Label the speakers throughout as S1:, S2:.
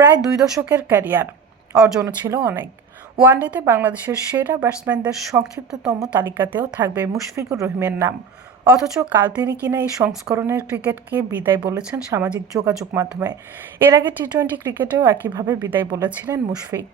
S1: প্রায় দুই দশকের ক্যারিয়ার। অর্জনও ছিল অনেক। ওয়ানডেতে বাংলাদেশের সেরা ব্যাটসম্যানদের সংক্ষিপ্ততম তালিকাতেও থাকবে মুশফিকুর রহিমের নাম। অথচ কাল তিনি কিনা এই সংস্করণের ক্রিকেটকে বিদায় বলেছেন সামাজিক যোগাযোগ মাধ্যমে। এর আগে টি টোয়েন্টি ক্রিকেটেও একইভাবে বিদায় বলেছিলেন মুশফিক।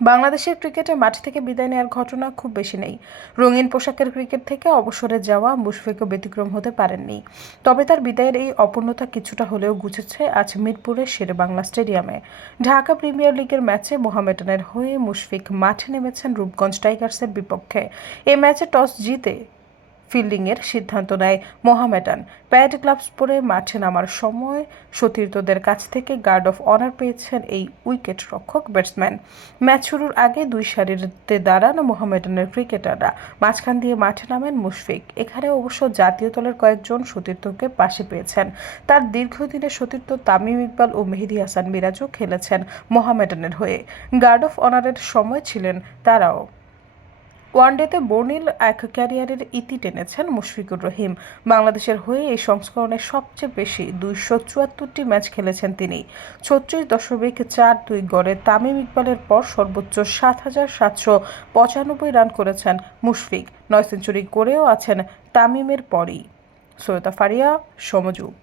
S1: বাংলাদেশের ক্রিকেটে মাঠ থেকে বিদায় নেওয়ার ঘটনা খুব বেশি নেই। রঙিন পোশাকের ক্রিকেট থেকে অবসরে যাওয়া মুশফিকও ব্যতিক্রম হতে পারেননি। তবে তার বিদায়ের এই অপূর্ণতা কিছুটা হলেও গুছেছে আজ মিরপুরের শেরে বাংলা স্টেডিয়ামে। ঢাকা প্রিমিয়ার লিগের ম্যাচে মোহামেডানের হয়ে মুশফিক মাঠে নেমেছেন রূপগঞ্জ টাইগার্সের বিপক্ষে। এ ম্যাচে টস জিতে ফিল্ডিংয়ের সিদ্ধান্ত নেয় মোহামেডান। প্যাড গ্লাভস পরে মাঠে নামার সময় সতীর্থদের কাছ থেকে গার্ড অফ অনার পেয়েছেন এই উইকেট রক্ষক ব্যাটসম্যান। ম্যাচ শুরুর আগে দুই সারিতে দাঁড়ানো মোহামেডানের ক্রিকেটাররা। মাঝখান দিয়ে মাঠে নামেন মুশফিক। এখানে অবশ্য জাতীয় দলের কয়েকজন সতীর্থকে পাশে পেয়েছেন। তার দীর্ঘদিনের সতীর্থ তামিম ইকবাল ও মেহেদি হাসান মিরাজও খেলেছেন মোহামেডানের হয়ে। গার্ড অফ অনারের সময় ছিলেন তারাও। ওয়ানডেতে বর্ণিল এক ক্যারিয়ারের ইতি টেনেছেন মুশফিকুর রহিম। বাংলাদেশের হয়ে এই সংস্করণে সবচেয়ে বেশি দুইশো চুয়াত্তরটি ম্যাচ খেলেছেন তিনি। ছত্রিশ দশমিক চার দুই গড়ে তামিম ইকবালের পর সর্বোচ্চ সাত হাজার সাতশো পঁচানব্বই রান করেছেন মুশফিক। নয় সেঞ্চুরি করেও আছেন তামিমের পরই। সৈয়দা ফারিয়া, সমযোগ।